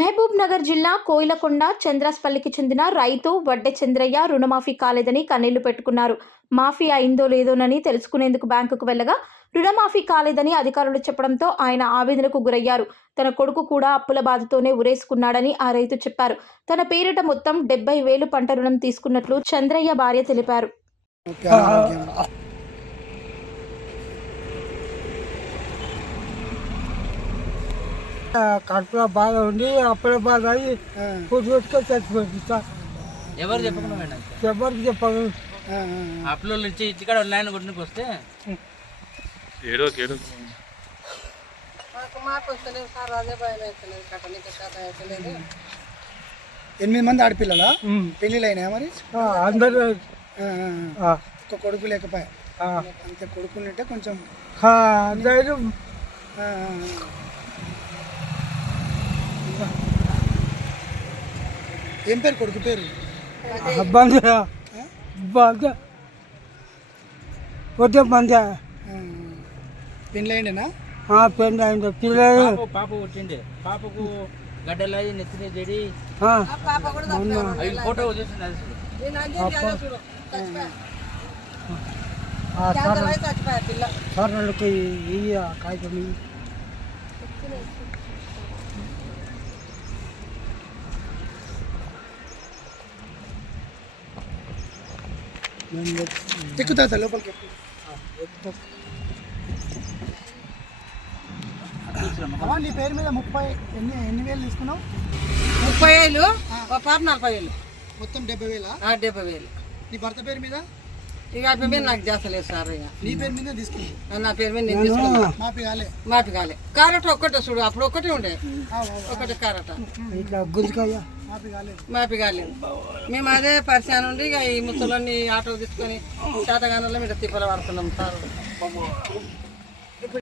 మహబూబ్ నగర్ జిల్లా కోయిలకొండ చంద్రాస్పల్లికి చెందిన రైతు వడ్డె చంద్రయ్య రుణమాఫీ కాలేదని కన్నీళ్లు పెట్టుకున్నారు. మాఫీ అయిందో లేదోనని తెలుసుకునేందుకు బ్యాంకుకు వెళ్లగా రుణమాఫీ కాలేదని అధికారులు చెప్పడంతో ఆయన ఆవేదనకు గురయ్యారు. తన కొడుకు కూడా అప్పుల బాధతోనే ఉరేసుకున్నాడని ఆ రైతు చెప్పారు. తన పేరిట మొత్తం 70,000 పంట రుణం తీసుకున్నట్లు చంద్రయ్య భార్య తెలిపారు. కడుపులో బాధ ఉండి అప్పుల బాధ అయ్యి కూర్చోట్టుకొని చచ్చిపోయింది సార్. ఎవరు చెప్పకుండా మేడం ఎవరికి చెప్పాను అప్పులో నుంచి ఇక్కడ ఉన్నాయని గుడికి వస్తే ఎనిమిది మంది ఆడపిల్లలా పెళ్ళిళ్ళు అయినాయా మరి? అందరూ ఒక కొడుకు లేకపోయా అంతే. కొడుకున్నట్టే కొంచెం ధైర్యం. ఏం పేరు కొడుకు పేరు? వద్దే మంది పెళ్ళి అయిండేనా? పెళ్ళి అయింది. పిల్లలు పాప పుట్టిండే, పాపకు గడ్డలయ్యి నెత్తిన చెడి ఫోటో సర్లకి కాగితం ఎక్కుతా లోపలికి. నీ పేరు మీద 30 ఎన్ని వేలు తీసుకున్నావు? 30,000, ఒక పాప 40,000, మొత్తం 70,000. 70,000. నీ భర్త పేరు మీద? ఇక ఆ పేరు మీద నాకు చేస్తలేదు సార్. ఇక నీ పేరు మీద తీసుకున్నావు? నా పేరు మీద నేను తీసుకున్నా. మాపి కాలే కారట ఒక్కటే చూడు, అప్పుడు ఒక్కటే ఉండే, ఒకటే కారట ఇట్లా గుంజుకాయ మాపి కాలేదు. మేము అదే పరిచయం నుండి ఇక ఈ ముసలన్నీ ఆటో తీసుకొని శాతగానంలో మీద తిప్పలు పడుతున్నాం సార్.